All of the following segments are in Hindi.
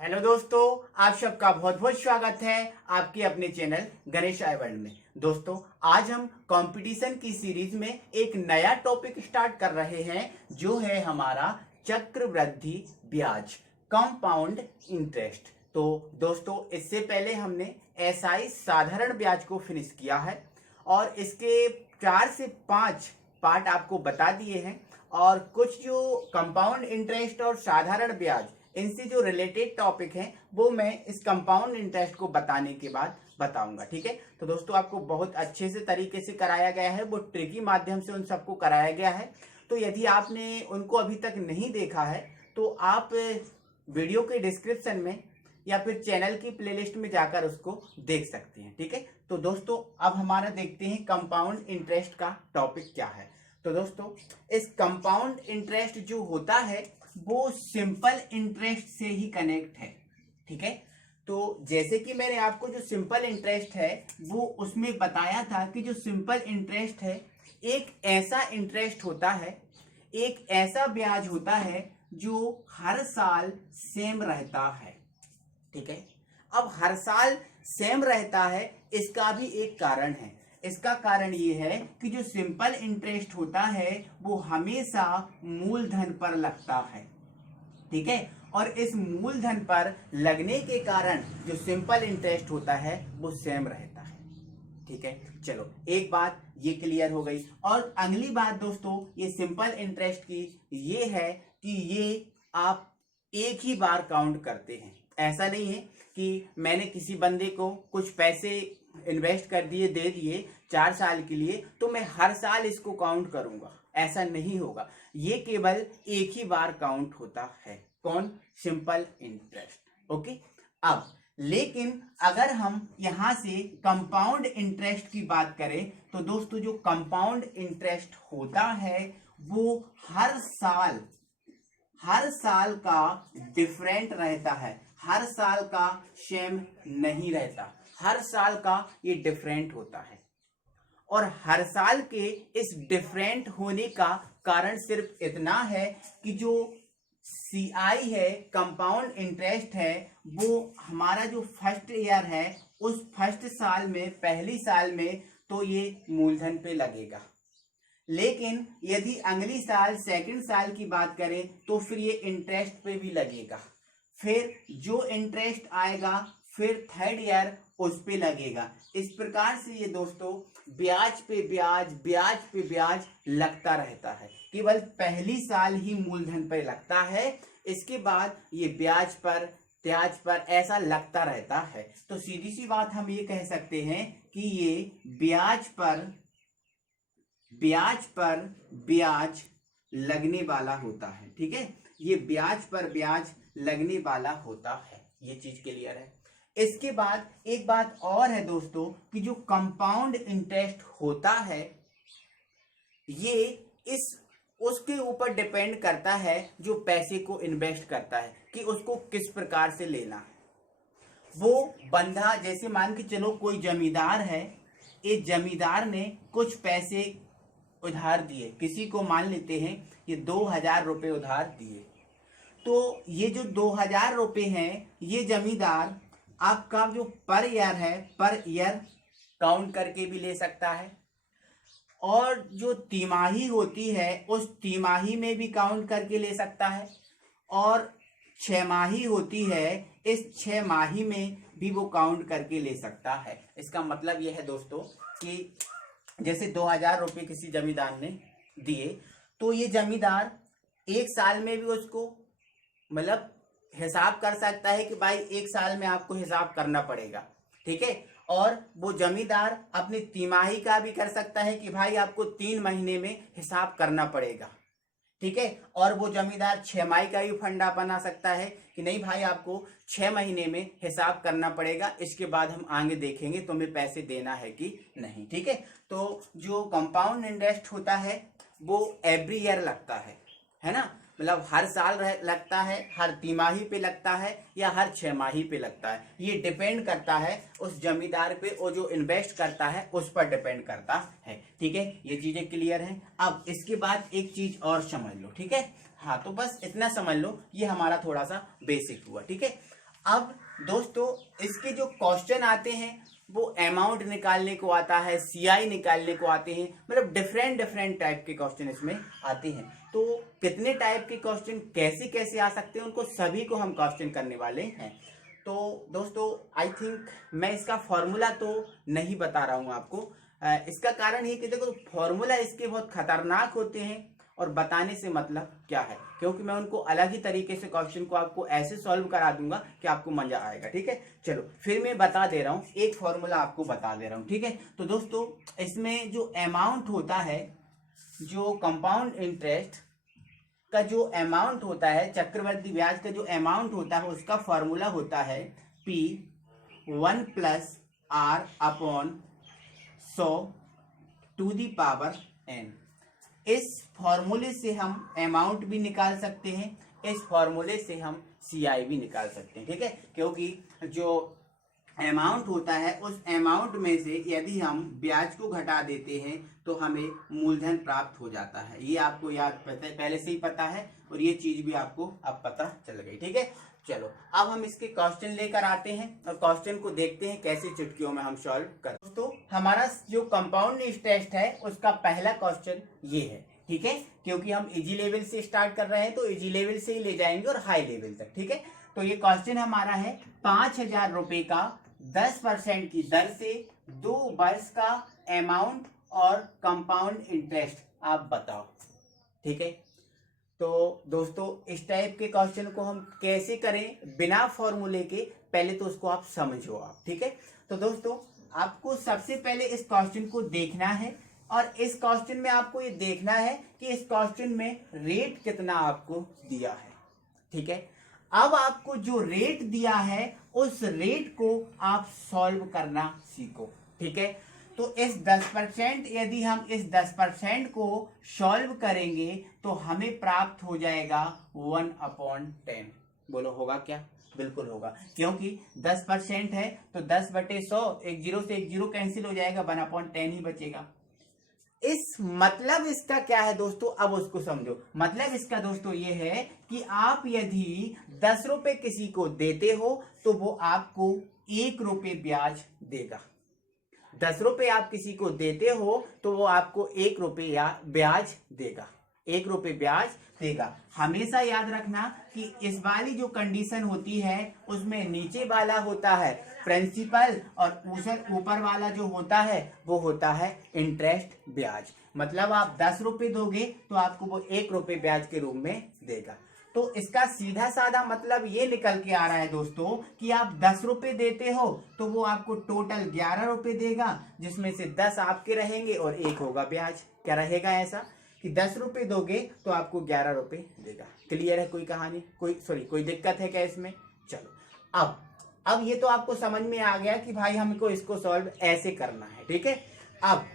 हेलो दोस्तों, आप सबका बहुत बहुत स्वागत है आपके अपने चैनल गणेश आई वर्ल्ड में। दोस्तों, आज हम कंपटीशन की सीरीज में एक नया टॉपिक स्टार्ट कर रहे हैं जो है हमारा चक्रवृद्धि ब्याज, कंपाउंड इंटरेस्ट। तो दोस्तों, इससे पहले हमने एसआई साधारण ब्याज को फिनिश किया है और इसके 4 से 5 पार्ट आपको बता दिए हैं और कुछ जो कंपाउंड इंटरेस्ट और साधारण ब्याज इनसे जो रिलेटेड टॉपिक हैं वो मैं इस कंपाउंड इंटरेस्ट को बताने के बाद बताऊंगा। ठीक है, तो दोस्तों आपको बहुत अच्छे से तरीके से कराया गया है, वो ट्रिकी माध्यम से उन सबको कराया गया है। तो यदि आपने उनको अभी तक नहीं देखा है तो आप वीडियो के डिस्क्रिप्शन में या फिर चैनल की प्लेलिस्ट में जाकर उसको देख सकते हैं। ठीक है, तो दोस्तों अब हमारा देखते हैं कंपाउंड इंटरेस्ट का टॉपिक क्या है। तो दोस्तों, इस कंपाउंड इंटरेस्ट जो होता है वो सिंपल इंटरेस्ट से ही कनेक्ट है। ठीक है, तो जैसे कि मैंने आपको जो सिंपल इंटरेस्ट है वो उसमें बताया था कि जो सिंपल इंटरेस्ट है एक ऐसा इंटरेस्ट होता है, एक ऐसा ब्याज होता है जो हर साल सेम रहता है। ठीक है, अब हर साल सेम रहता है, इसका भी एक कारण है। इसका कारण ये है कि जो सिंपल इंटरेस्ट होता है वो हमेशा मूलधन पर लगता है। ठीक है, और इस मूलधन पर लगने के कारण जो सिंपल इंटरेस्ट होता है वो सेम रहता है। ठीक है, चलो एक बात ये क्लियर हो गई। और अगली बात दोस्तों, ये सिंपल इंटरेस्ट की ये है कि ये आप एक ही बार काउंट करते हैं। ऐसा नहीं है कि मैंने किसी बंदे को कुछ पैसे इन्वेस्ट कर दिए, दे दिए 4 साल के लिए, तो मैं हर साल इसको काउंट करूंगा, ऐसा नहीं होगा। ये केवल एक ही बार काउंट होता है। कौन? Simple interest. ओके, अब लेकिन अगर हम यहां से कंपाउंड इंटरेस्ट की बात करें तो दोस्तों जो कंपाउंड इंटरेस्ट होता है वो हर साल का डिफरेंट रहता है, हर साल का सेम नहीं रहता, हर साल का ये डिफरेंट होता है। और हर साल के इस डिफरेंट होने का कारण सिर्फ इतना है कि जो सीआई है, कंपाउंड इंटरेस्ट है, वो हमारा जो फर्स्ट ईयर है उस फर्स्ट साल में, पहली साल में तो ये मूलधन पे लगेगा। लेकिन यदि अगली साल सेकंड साल की बात करें तो फिर ये इंटरेस्ट पे भी लगेगा। फिर जो इंटरेस्ट आएगा फिर थर्ड ईयर उस पे लगेगा। इस प्रकार से ये दोस्तों ब्याज पे ब्याज, ब्याज पे ब्याज लगता रहता है। केवल पहली साल ही मूलधन पे लगता है, इसके बाद ये ब्याज पर ऐसा लगता रहता है। तो सीधी सी बात हम ये कह सकते हैं कि ये ब्याज पर ब्याज लगने वाला होता है। ठीक है, ये ब्याज पर ब्याज लगने वाला होता है। ये चीज क्लियर है। इसके बाद एक बात और है दोस्तों कि जो कंपाउंड इंटरेस्ट होता है ये उसके ऊपर डिपेंड करता है जो पैसे को इन्वेस्ट करता है कि उसको किस प्रकार से लेना है। वो बंदा, जैसे मान के चलो कोई जमींदार है, एक जमींदार ने कुछ पैसे उधार दिए किसी को, मान लेते हैं ये 2000 रुपये उधार दिए। तो ये जो 2000 रुपये हैं ये जमींदार आपका जो पर ईयर है, पर ईयर काउंट करके भी ले सकता है, और जो तिमाही होती है उस तिमाही में भी काउंट करके ले सकता है, और 6 माही होती है इस 6 माही में भी वो काउंट करके ले सकता है। इसका मतलब यह है दोस्तों कि जैसे 2000 रुपये किसी जमींदार ने दिए तो ये जमींदार एक साल में भी उसको मतलब हिसाब कर सकता है कि भाई एक साल में आपको हिसाब करना पड़ेगा। ठीक है, और वो जमींदार अपनी तिमाही का भी कर सकता है कि भाई आपको 3 महीने में हिसाब करना पड़ेगा। ठीक है, और वो जमींदार 6 माही का भी फंडा बना सकता है कि नहीं भाई आपको 6 महीने में हिसाब करना पड़ेगा, इसके बाद हम आगे देखेंगे तुम्हें पैसे देना है कि नहीं। ठीक है, तो जो कंपाउंड इंटरेस्ट होता है वो एवरी ईयर लगता है ना, मतलब हर साल लगता है, हर तिमाही पे लगता है या हर 6 माही पे लगता है। ये डिपेंड करता है उस जमींदार पे, और जो इन्वेस्ट करता है उस पर डिपेंड करता है। ठीक है, ये चीजें क्लियर हैं। अब इसके बाद एक चीज और समझ लो। ठीक है, हाँ, तो बस इतना समझ लो, ये हमारा थोड़ा सा बेसिक हुआ। ठीक है, अब दोस्तों इसके जो क्वेश्चन आते हैं वो अमाउंट निकालने को आता है, सीआई निकालने को आते हैं, मतलब डिफरेंट डिफरेंट टाइप के क्वेश्चन इसमें आते हैं। तो कितने टाइप के क्वेश्चन कैसे कैसे आ सकते हैं उनको सभी को हम क्वेश्चन करने वाले हैं। तो दोस्तों आई थिंक मैं इसका फॉर्मूला तो नहीं बता रहा हूँ आपको। इसका कारण ये कि देखो फॉर्मूला इसके बहुत खतरनाक होते हैं और बताने से मतलब क्या है, क्योंकि मैं उनको अलग ही तरीके से क्वेश्चन को आपको ऐसे सॉल्व करा दूंगा कि आपको मजा आएगा। ठीक है, चलो फिर मैं बता दे रहा हूँ, एक फॉर्मूला आपको बता दे रहा हूँ। ठीक है, तो दोस्तों इसमें जो अमाउंट होता है, जो कंपाउंड इंटरेस्ट का जो अमाउंट होता है, चक्रवृद्धि ब्याज का जो अमाउंट होता है, उसका फॉर्मूला होता है P1 plus r upon 100 to the power n। इस फॉर्मूले से हम अमाउंट भी निकाल सकते हैं, इस फॉर्मूले से हम सीआई भी निकाल सकते हैं। ठीक है, क्योंकि जो अमाउंट होता है उस अमाउंट में से यदि हम ब्याज को घटा देते हैं तो हमें मूलधन प्राप्त हो जाता है। ये आपको याद पहले से ही पता है और ये चीज भी आपको अब पता चल गई। ठीक है, चलो अब हम इसके क्वेश्चन लेकर आते हैं और क्वेश्चन को देखते हैं कैसे चुटकियों में हम सॉल्व कर। दोस्तों हमारा जो कंपाउंड इंटरेस्ट है उसका पहला क्वेश्चन ये है। ठीक है, क्योंकि हम इजी लेवल से स्टार्ट कर रहे हैं तो इजी लेवल से ही ले जाएंगे और हाई लेवल तक। ठीक है, तो ये क्वेश्चन हमारा है 5,000 रुपए का 10% की दर से 2 वर्ष का अमाउंट और कंपाउंड इंटरेस्ट आप बताओ। ठीक है, तो दोस्तों इस टाइप के क्वेश्चन को हम कैसे करें बिना फॉर्मूले के, पहले तो उसको आप समझो आप। ठीक है, तो दोस्तों आपको सबसे पहले इस क्वेश्चन को देखना है और इस क्वेश्चन में आपको ये देखना है कि इस क्वेश्चन में रेट कितना आपको दिया है। ठीक है, अब आपको जो रेट दिया है उस रेट को आप सॉल्व करना सीखो। ठीक है, तो इस 10% यदि हम इस 10% को सॉल्व करेंगे तो हमें प्राप्त हो जाएगा 1/10। बोलो होगा क्या? बिल्कुल होगा, क्योंकि 10% है तो 10/100, एक जीरो से एक जीरो कैंसिल हो जाएगा, 1/10 ही बचेगा। इस मतलब इसका क्या है दोस्तों, अब उसको समझो। मतलब इसका दोस्तों ये है कि आप यदि 10 रुपए किसी को देते हो तो वो आपको 1 रुपए ब्याज देगा। 10 रुपए आप किसी को देते हो तो वो आपको 1 रुपया ब्याज देगा, 1 रुपए ब्याज देगा। हमेशा याद रखना कि इस वाली जो कंडीशन होती है उसमें नीचे वाला होता है प्रिंसिपल और ऊपर वाला जो होता है वो होता है इंटरेस्ट ब्याज। मतलब आप 10 रुपए दोगे तो आपको वो 1 रुपए ब्याज के रूप में देगा। तो इसका सीधा साधा मतलब ये निकल के आ रहा है दोस्तों कि आप 10 रुपए देते हो तो वो आपको टोटल 11 रुपए देगा, जिसमें से 10 आपके रहेंगे और 1 होगा ब्याज। क्या रहेगा ऐसा कि 10 रुपए दोगे तो आपको 11 रुपए देगा। क्लियर है? कोई कहानी, कोई दिक्कत है क्या इसमें? चलो अब ये तो आपको समझ में आ गया कि भाई हमको इसको सॉल्व ऐसे करना है। ठीक है, अब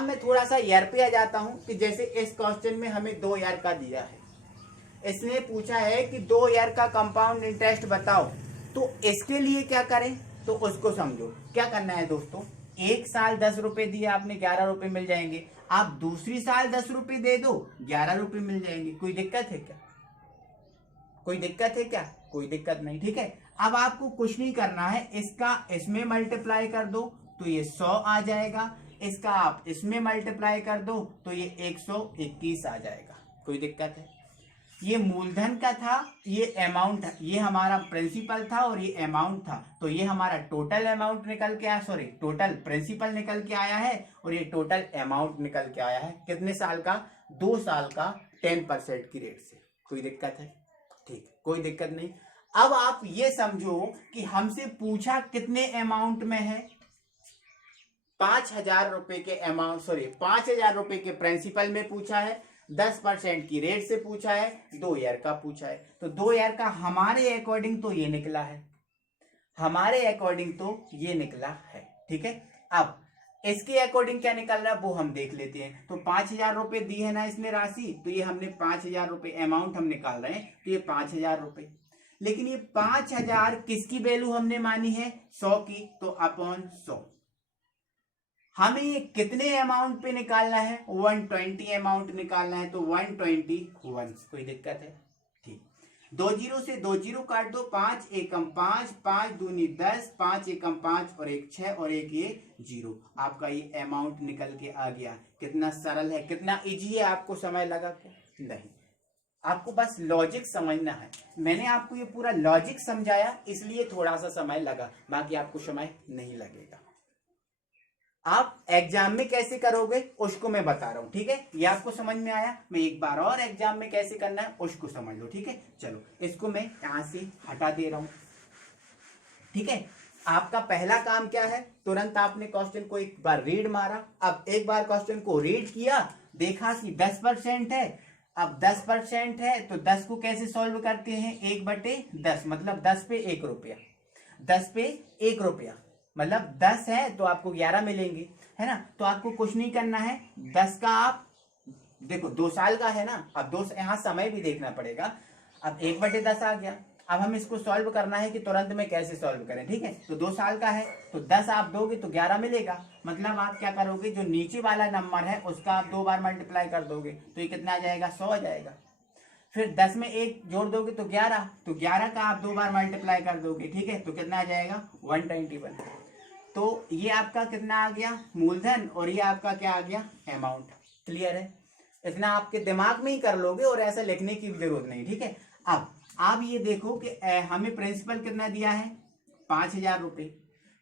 मैं थोड़ा सा ईयर पे आ जाता हूं कि जैसे इस क्वेश्चन में हमें 2 ईयर का दिया है, इसने पूछा है कि 2 ईयर का कंपाउंड इंटरेस्ट बताओ, तो इसके लिए क्या करें तो उसको समझो। क्या करना है दोस्तों, एक साल 10 रुपए दिए आपने, 11 रुपए मिल जाएंगे। आप दूसरी साल 10 रुपए दे दो, 11 रुपए मिल जाएंगे। कोई दिक्कत है क्या? कोई दिक्कत है क्या? कोई दिक्कत नहीं। ठीक है, अब आपको कुछ नहीं करना है, इसका इसमें मल्टीप्लाई कर दो तो ये 100 आ जाएगा, इसका आप इसमें मल्टीप्लाई कर दो तो ये 121 आ जाएगा। कोई दिक्कत है? ये मूलधन का था, ये अमाउंट, ये हमारा प्रिंसिपल था और ये अमाउंट था, तो ये हमारा टोटल अमाउंट निकल के आया, सॉरी टोटल प्रिंसिपल निकल के आया है और ये टोटल अमाउंट निकल के आया है। कितने साल का? 2 साल का 10% की रेट से। कोई दिक्कत है? ठीक, कोई दिक्कत नहीं। अब आप ये समझो कि हमसे पूछा कितने अमाउंट में है, 5,000 रुपए के अमाउंट, सॉरी 5,000 रुपए के प्रिंसिपल में पूछा है, 10% की रेट से पूछा है, 2 ईयर का पूछा है। तो 2 ईयर का हमारे अकॉर्डिंग तो ये निकला है, हमारे अकॉर्डिंग तो ये निकला है। ठीक है, अब इसके अकॉर्डिंग क्या निकल रहा है वो हम देख लेते हैं। तो 5,000 रुपए दी है ना इसने राशि, तो ये हमने 5,000 रुपए अमाउंट हम निकाल रहे हैं, तो ये 5,000 रुपए। लेकिन ये 5,000 किसकी वैल्यू हमने मानी है? 100 की, तो अपॉन 100। हमें ये कितने अमाउंट पे निकालना है? 120 अमाउंट निकालना है, तो 121। कोई दिक्कत है? ठीक, दो जीरो से दो जीरो काट दो, 5 एकम 5, 5 दूनी 10, 5 एकम 5 और एक 6 और एक ये 0। आपका ये अमाउंट निकल के आ गया। कितना सरल है, कितना इजी है। आपको समय लगा क्या? नहीं, आपको बस लॉजिक समझना है। मैंने आपको ये पूरा लॉजिक समझाया, इसलिए थोड़ा सा समय लगा, बाकी आपको समय नहीं लगेगा। आप एग्जाम में कैसे करोगे उसको मैं बता रहा हूं, ठीक है। ये आपको समझ में आया। मैं एक बार और एग्जाम में कैसे करना है उसको समझ लो, ठीक है। चलो इसको मैं यहां से हटा दे रहा हूं, ठीक है। आपका पहला काम क्या है, तुरंत आपने क्वेश्चन को एक बार रीड मारा। अब एक बार क्वेश्चन को रीड किया, देखा कि 10% है। अब 10% है तो 10 को कैसे सॉल्व करते हैं, 1/10 मतलब 10 पे 1 रुपया। 10 पे 1 रुपया मतलब 10 है तो आपको 11 मिलेंगे, है ना। तो आपको कुछ नहीं करना है, 10 का आप देखो 2 साल का है ना। अब दो यहाँ समय भी देखना पड़ेगा। अब 1/10 आ गया। अब हम इसको सॉल्व करना है कि तुरंत में कैसे सॉल्व करें, ठीक है। तो 2 साल का है तो 10 आप दोगे तो 11 मिलेगा। मतलब आप क्या करोगे, जो नीचे वाला नंबर है उसका आप 2 बार मल्टीप्लाई कर दोगे तो ये कितना आ जाएगा, 100 आ जाएगा। फिर 10 में 1 जोड़ दोगे तो 11, तो 11 का आप 2 बार मल्टीप्लाई कर दोगे, ठीक है। तो कितना आ जाएगा, 121। तो ये आपका कितना आ गया, मूलधन, और ये आपका क्या आ गया, अमाउंट। क्लियर है। इतना आपके दिमाग में ही कर लोगे और ऐसा लिखने की जरूरत नहीं, ठीक है। अब आप ये देखो कि हमें प्रिंसिपल कितना दिया है, 5,000 रुपये।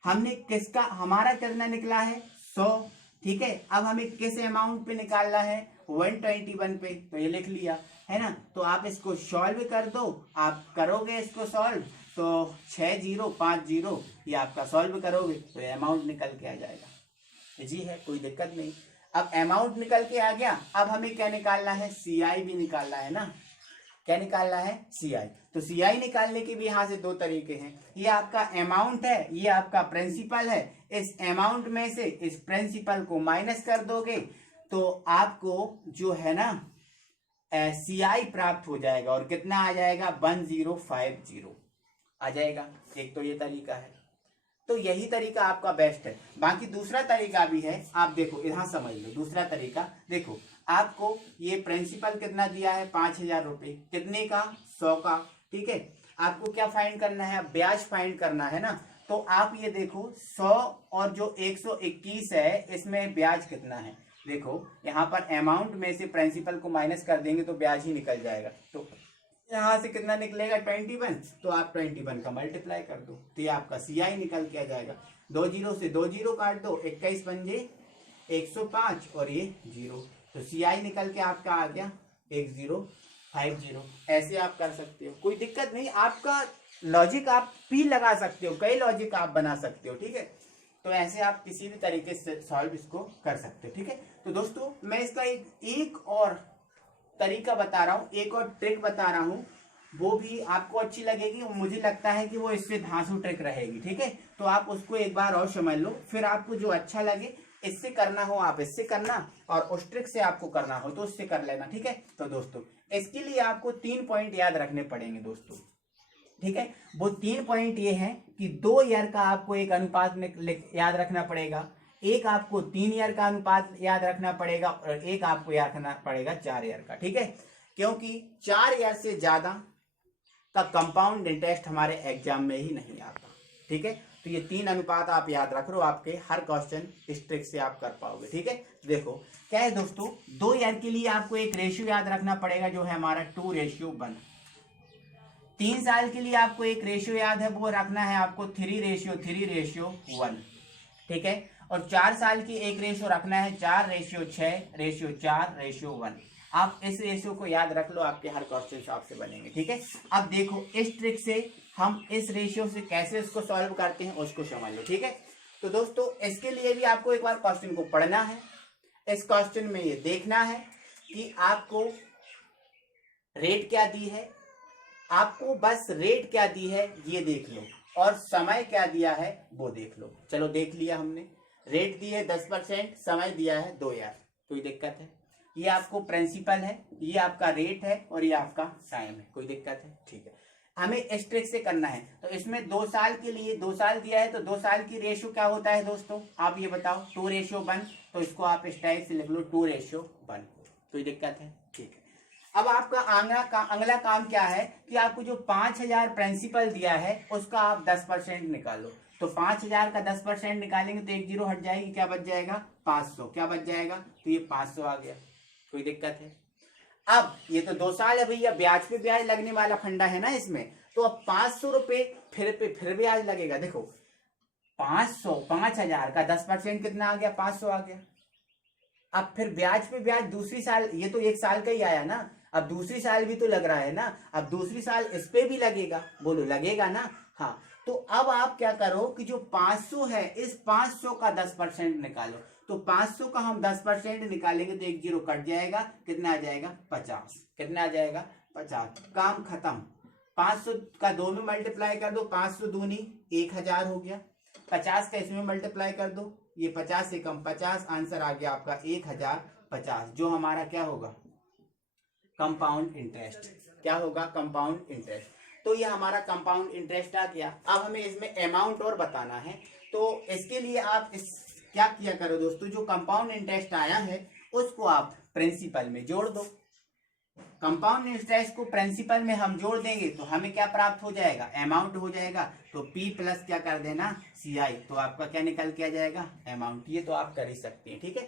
हमने किसका, हमारा कितना निकला है, 100, ठीक है। अब हमें किस अमाउंट पे निकालना है, 121 पे। तो ये लिख लिया, है ना। तो आप इसको सॉल्व कर दो। आप करोगे इसको सॉल्व तो 6050 ये आपका सॉल्व करोगे तो अमाउंट निकल के आ जाएगा। जी है, कोई दिक्कत नहीं। अब अमाउंट निकल के आ गया। अब हमें क्या निकालना है, सीआई भी निकालना है ना। क्या निकालना है, सीआई। तो सीआई निकालने के भी यहाँ से 2 तरीके हैं। ये आपका अमाउंट है, ये आपका प्रिंसिपल है। इस अमाउंट में से इस प्रिंसिपल को माइनस कर दोगे तो आपको जो है ना सीआई प्राप्त हो जाएगा। और कितना आ जाएगा, 1050 आ जाएगा। एक तो ये तरीका है। तो यही तरीका आपका बेस्ट है। बाकी दूसरा तरीका भी है, आप देखो यहां समझ लो। दूसरा तरीका देखो, आपको ये प्रिंसिपल कितना दिया है, 5,000 रुपये। कितने का, 100 का, ठीक है। आपको क्या फाइंड करना है, ब्याज फाइंड करना है ना। तो आप ये देखो 100 और जो 121 है इसमें ब्याज कितना है। देखो यहाँ पर अमाउंट में से प्रिंसिपल को माइनस कर देंगे तो ब्याज ही निकल जाएगा। तो यहां से कितना निकलेगा, 21। तो आप 21 का मल्टीप्लाई कर दो तो ये आपका सीआई निकल के आ जाएगा। 2 जीरो से 2 जीरो काट दो, 21 पंजे 105 और ये 0। तो सीआई निकल के आपका आ गया 1050। ऐसे आप कर सकते हो, कोई दिक्कत नहीं। आपका लॉजिक आप भी लगा सकते हो, कई लॉजिक आप बना सकते हो, ठीक है। तो ऐसे आप किसी भी तरीके से सॉल्व इसको कर सकते हो, ठीक है। तो दोस्तों मैं इसका एक और तरीका बता रहा हूं, एक और ट्रिक बता रहा हूं, वो भी आपको अच्छी लगेगी और मुझे लगता है कि वो इससे धांसू ट्रिक रहेगी, ठीक है। तो आप उसको एक बार और समझ लो, फिर आपको जो अच्छा लगे, इससे करना हो आप इससे करना और उस ट्रिक से आपको करना हो तो उससे कर लेना, ठीक है। तो दोस्तों इसके लिए आपको 3 पॉइंट याद रखने पड़ेंगे दोस्तों, ठीक है। वो 3 पॉइंट ये हैं कि 2 ईयर का आपको एक अनुपात में याद रखना पड़ेगा, एक आपको 3 ईयर का अनुपात याद रखना पड़ेगा और एक आपको याद रखना पड़ेगा 4 ईयर का, ठीक है। क्योंकि 4 ईयर से ज्यादा का कंपाउंड इंटरेस्ट हमारे एग्जाम में ही नहीं आता, ठीक है। तो ये 3 अनुपात आप याद रख लो, आपके हर क्वेश्चन इस ट्रिक से आप कर पाओगे, ठीक है। देखो क्या है दोस्तों, 2 ईयर के लिए आपको एक रेशियो याद रखना पड़ेगा जो है हमारा 2:1। 3 साल के लिए आपको एक रेशियो याद है, वो रखना है आपको 3:3:1, ठीक है। और 4 साल की एक रेशियो रखना है 4:6:4:1। आप इस रेशियो को याद रख लो, आपके हर क्वेश्चन आपसे बनेंगे, ठीक है। अब देखो इस ट्रिक से हम इस रेशियो से कैसे इसको सॉल्व करते हैं उसको समझ लो, ठीक है। तो दोस्तों इसके लिए भी आपको एक बार क्वेश्चन को पढ़ना है। इस क्वेश्चन में ये देखना है कि आपको रेट क्या दी है, आपको बस रेट क्या दी है ये देख लो और समय क्या दिया है वो देख लो। चलो देख लिया हमने, रेट दी है 10%, समय दिया है 2 ईयर, कोई दिक्कत है। ये आपको प्रिंसिपल है, ये आपका रेट है और ये आपका टाइम है, कोई दिक्कत है, ठीक है। हमें इस ट्रिक से करना है। तो इसमें 2 साल के लिए 2 साल दिया है तो 2 साल की रेशियो क्या होता है दोस्तों, आप ये बताओ, 2:1। तो इसको आप इस टाइप से लिख लो 2:1, कोई दिक्कत है, ठीक है। अब आपका अगला काम क्या है कि आपको जो 5,000 प्रिंसिपल दिया है उसका आप 10% निकालो। तो 5,000 का 10% निकालेंगे तो एक जीरो हट जाएगी, क्या बच जाएगा 500, क्या बच जाएगा, तो ये 500 आ गया। कोई दिक्कत है? अब ये तो 2 साल है भैया, ब्याज पे ब्याज लगने वाला फंडा है ना इसमें, तो अब 500 रुपए फिर ब्याज लगेगा। देखो 5,000 का 10% कितना आ गया, 500 आ गया। अब फिर ब्याज पे ब्याज दूसरी साल, ये तो 1 साल का ही आया ना, अब दूसरी साल भी तो लग रहा है ना, अब दूसरी साल इस पे भी लगेगा, बोलो लगेगा ना। हाँ, तो अब आप क्या करो कि जो 500 है इस 500 का 10% निकालो। तो 500 का हम 10% निकालेंगे तो एक जीरो कट जाएगा, कितना आ जाएगा 50, कितना आ जाएगा 50, काम खत्म। 500 का 2 में मल्टीप्लाई कर दो, 500 दूनी 1,000 हो गया, 50 का इसमें मल्टीप्लाई कर दो, ये 50 से कम 50, आंसर आ गया आपका 1,050, जो हमारा क्या होगा कंपाउंड इंटरेस्ट, क्या होगा कंपाउंड इंटरेस्ट। तो ये हमारा कंपाउंड इंटरेस्ट आ गया। अब हमें इसमें अमाउंट और बताना है, तो इसके लिए आप क्या किया करो दोस्तों, जो कंपाउंड इंटरेस्ट आया है उसको आप प्रिंसिपल में जोड़ दो। कंपाउंड इंटरेस्ट को प्रिंसिपल में हम जोड़ देंगे तो हमें क्या प्राप्त हो जाएगा, अमाउंट हो जाएगा। तो P प्लस क्या कर देना CI, तो आपका क्या निकल के आ जाएगा अमाउंट। ये तो आप कर ही सकते हैं, ठीक है।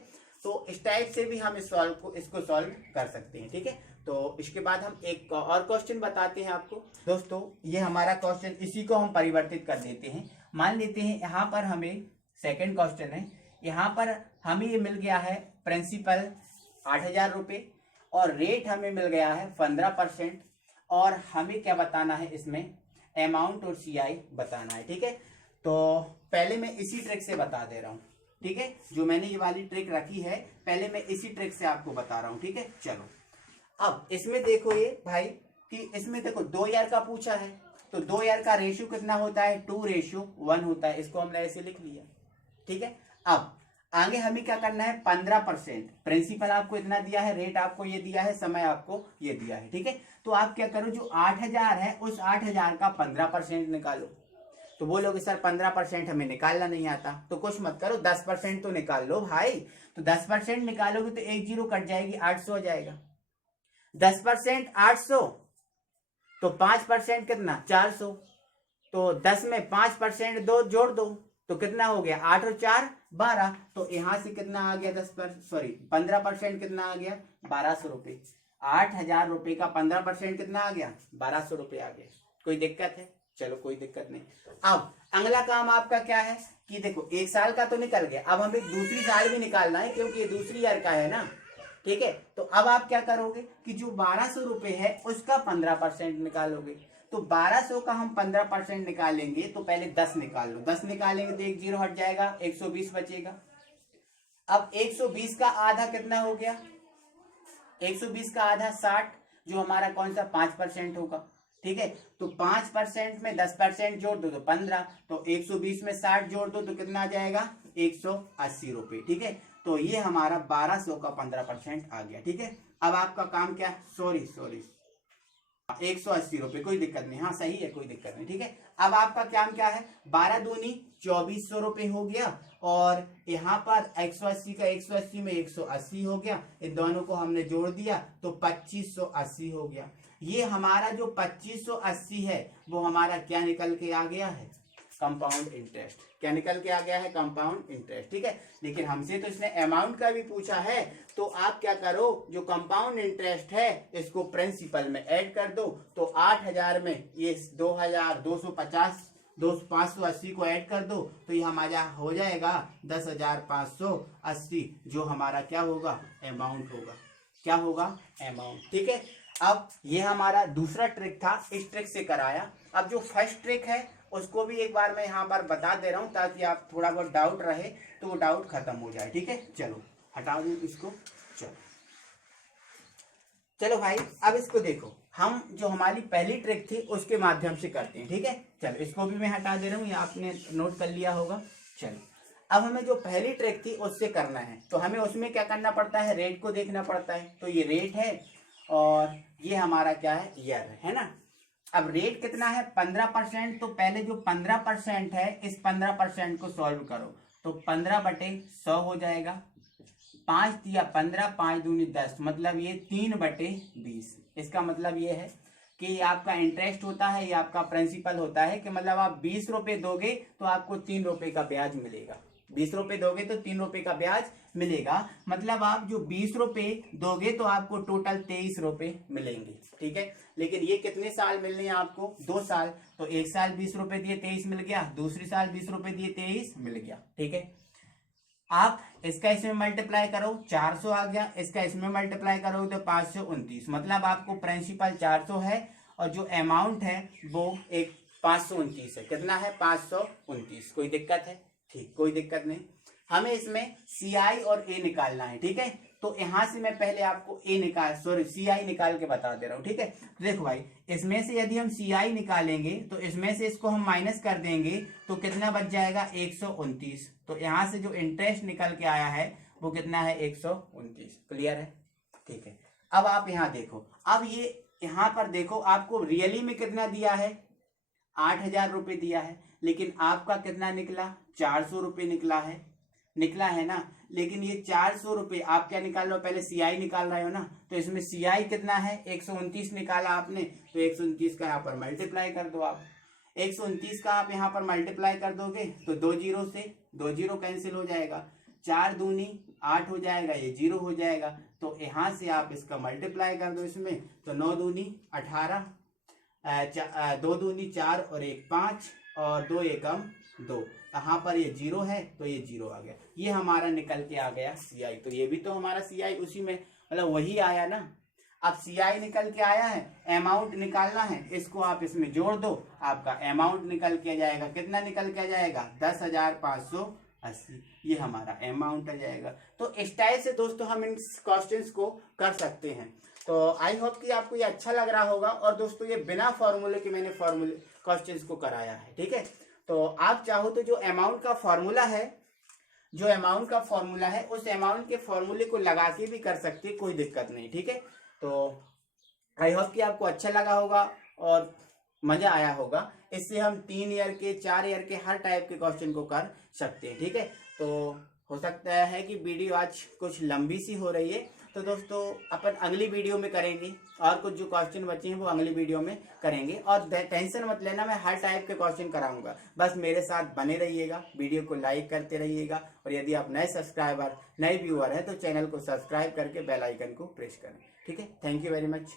तो इस टाइप से भी हम इसको सॉल्व कर सकते हैं, ठीक है। तो इसके बाद हम एक और क्वेश्चन बताते हैं आपको दोस्तों। ये हमारा क्वेश्चन, इसी को हम परिवर्तित कर देते हैं। मान लेते हैं यहाँ पर हमें सेकेंड क्वेश्चन है, यहाँ पर हमें ये मिल गया है प्रिंसिपल 8,000 रुपये और रेट हमें मिल गया है 15%, और हमें क्या बताना है इसमें अमाउंट और CI बताना है, ठीक है। तो पहले मैं इसी ट्रिक से बता दे रहा हूँ, ठीक है। जो मैंने ये वाली ट्रिक रखी है पहले मैं इसी ट्रिक से आपको बता रहा हूँ, ठीक है। चलो अब इसमें देखो ये भाई कि इसमें देखो 2,000 का पूछा है, तो 2,000 का रेशियो कितना होता है 2:1 होता है, इसको हमने ऐसे लिख लिया, ठीक है। अब आगे हमें क्या करना है 15%, प्रिंसिपल आपको इतना दिया है, रेट आपको ये दिया है, समय आपको ये दिया है, ठीक है। तो आप क्या करो, जो 8,000 है उस 8,000 का 15% निकालो। तो बोलोगे सर 15% हमें निकालना नहीं आता, तो कुछ मत करो 10% तो निकाल लो भाई। तो 10% निकालोगे तो एक जीरो कट जाएगी, 800 हो जाएगा। 10% 800, तो 5% कितना 400, तो 10 में 5% दो जोड़ दो तो कितना हो गया 8 और 4 12, तो यहां से कितना आ गया 15% कितना आ गया 1,200 रुपये। 8,000 रुपये का 15% कितना आ गया 1,200 रुपये आ गया। कोई दिक्कत है? चलो कोई दिक्कत नहीं। अब अगला काम आपका क्या है कि देखो 1 साल का तो निकल गया, अब हमें दूसरी साल भी निकालना है क्योंकि ये दूसरी ईयर का है ना, ठीक है। तो अब आप क्या करोगे कि जो 1,200 रुपये है उसका 15% निकालोगे। तो 1,200 का हम 15% निकालेंगे तो पहले 10 निकाल लो, 10 निकालेंगे तो एक जीरो हट जाएगा, 120 बचेगा। अब 120 का आधा कितना हो गया, 120 का आधा 60, जो हमारा कौन सा 5% होगा, ठीक है। तो 5% में 10% जोड़ दो तो 15, तो 120 में 60 जोड़ दो तो कितना आ जाएगा 180 रुपये, ठीक है। तो ये हमारा 1,200 का 15% आ गया, ठीक है। अब आपका काम क्या, सॉरी 180 रुपये, कोई दिक्कत नहीं, हाँ सही है कोई दिक्कत नहीं, ठीक है। अब आपका काम क्या है 12 दूनी 2,400 रुपये हो गया, और यहाँ पर 180 का 180 में 180 हो गया, इन दोनों को हमने जोड़ दिया तो 2,580 हो गया। ये हमारा जो 2,580 है वो हमारा क्या निकल के आ गया है कंपाउंड इंटरेस्ट, क्या निकल के आ गया है कंपाउंड इंटरेस्ट, ठीक है। लेकिन हमसे तो इसने अमाउंट का भी पूछा है, तो आप क्या करो जो कंपाउंड इंटरेस्ट है इसको प्रिंसिपल में ऐड कर दो, तो 8,000 में ये 2,250 580 को ऐड कर दो तो ये हमारा हो जाएगा 10,580, जो हमारा क्या होगा अमाउंट होगा, क्या होगा अमाउंट, ठीक है। अब ये हमारा दूसरा ट्रिक था, इस ट्रिक से कराया। अब जो फर्स्ट ट्रिक है उसको भी एक बार मैं यहाँ पर बता दे रहा हूँ ताकि आप थोड़ा बहुत डाउट रहे तो वो डाउट खत्म हो जाए, ठीक है। चलो हटा दूँ इसको, चलो भाई अब इसको देखो, हम जो हमारी पहली ट्रिक थी उसके माध्यम से करते हैं, ठीक है। चलो इसको भी मैं हटा दे रहा हूँ, ये आपने नोट कर लिया होगा। चलो अब हमें जो पहली ट्रिक थी उससे करना है, तो हमें उसमें क्या करना पड़ता है, रेट को देखना पड़ता है। तो ये रेट है और ये हमारा क्या है ईयर है ना। अब रेट कितना है 15%, तो पहले जो 15% है इस 15% को सॉल्व करो, तो 15/100 हो जाएगा, 5 दिया 15, 5 दूनी 10, मतलब ये 3/20। इसका मतलब ये है कि ये आपका इंटरेस्ट होता है, ये आपका प्रिंसिपल होता है कि मतलब आप 20 रुपए दोगे तो आपको 3 रुपए का ब्याज मिलेगा। 20 रुपए दोगे तो 3 रुपए का ब्याज मिलेगा, मतलब आप जो 20 रुपए दोगे तो आपको टोटल 23 रुपए मिलेंगे। ठीक है, लेकिन ये कितने साल मिलने हैं आपको? 2 साल। तो एक साल 20 रुपए दिए 23 मिल गया, दूसरी साल 20 रुपए दिए 23 मिल गया। ठीक है, आप इसका इसमें मल्टीप्लाई करो 400 आ गया, इसका इसमें मल्टीप्लाई करो तो 529, मतलब आपको प्रिंसिपल 400 है और जो अमाउंट है वो एक 529 है। कितना है? 529। कोई दिक्कत है? ठीक, कोई दिक्कत नहीं। हमें इसमें CI और A निकालना है। ठीक है, तो यहां से मैं पहले आपको CI निकाल के बता दे रहा हूं। ठीक है, देखो भाई, इसमें से यदि हम CI निकालेंगे तो इसमें से इसको हम माइनस कर देंगे तो कितना बच जाएगा? 129। तो यहां से जो इंटरेस्ट निकल के आया है वो कितना है? 129। क्लियर है? ठीक है, अब आप यहां देखो, अब ये यहां पर देखो आपको रियली में कितना दिया है? 8,000 रुपए दिया है, लेकिन आपका कितना निकला? 400 रुपए निकला है ना। लेकिन ये 400 रुपए आप क्या निकाल रहे हो? पहले CI निकाल रहे हो ना, तो इसमें CI कितना है? 129 निकाला आपने, तो 129 का यहाँ पर मल्टीप्लाई कर दो आप। 129 का आप यहाँ पर मल्टीप्लाई कर दोगे तो 2 जीरो से 2 जीरो कैंसिल हो जाएगा, 4 दूनी 8 हो जाएगा, ये 0 हो जाएगा। तो यहाँ से आप इसका मल्टीप्लाई कर दो इसमें, तो 9 दूनी 18, 2 दूनी 4 और 1 5 और 2 एकम 2। यहाँ पर ये 0 है तो ये 0 आ गया, ये हमारा निकल के आ गया CI। तो ये भी तो हमारा CI उसी में मतलब वही आया ना। अब CI निकल के आया है, अमाउंट निकालना है, इसको आप इसमें जोड़ दो, आपका अमाउंट निकल के आ जाएगा। कितना निकल के आ जाएगा? 10,580। ये हमारा अमाउंट आ जाएगा। तो इस टाइप से दोस्तों हम इन क्वेश्चंस को कर सकते हैं। तो आई होप कि आपको ये अच्छा लग रहा होगा। और दोस्तों ये बिना फॉर्मूले के मैंने क्वेश्चंस को कराया है। ठीक है, तो आप चाहो तो जो अमाउंट का फॉर्मूला है उस अमाउंट के फॉर्मूले को लगा के भी कर सकते हैं, कोई दिक्कत नहीं। ठीक है, तो आई होप कि आपको अच्छा लगा होगा और मजा आया होगा। इससे हम 3 ईयर के 4 ईयर के हर टाइप के क्वेश्चन को कर सकते हैं। ठीक है, तो हो सकता है कि वीडियो आज कुछ लंबी सी हो रही है, तो दोस्तों अपन अगली वीडियो में करेंगे और कुछ जो क्वेश्चन बचे हैं वो अगली वीडियो में करेंगे। और टेंशन मत लेना, मैं हर टाइप के क्वेश्चन कराऊंगा, बस मेरे साथ बने रहिएगा, वीडियो को लाइक करते रहिएगा। और यदि आप नए व्यूअर हैं तो चैनल को सब्सक्राइब करके बेल आइकन को प्रेस करें। ठीक है, थैंक यू वेरी मच।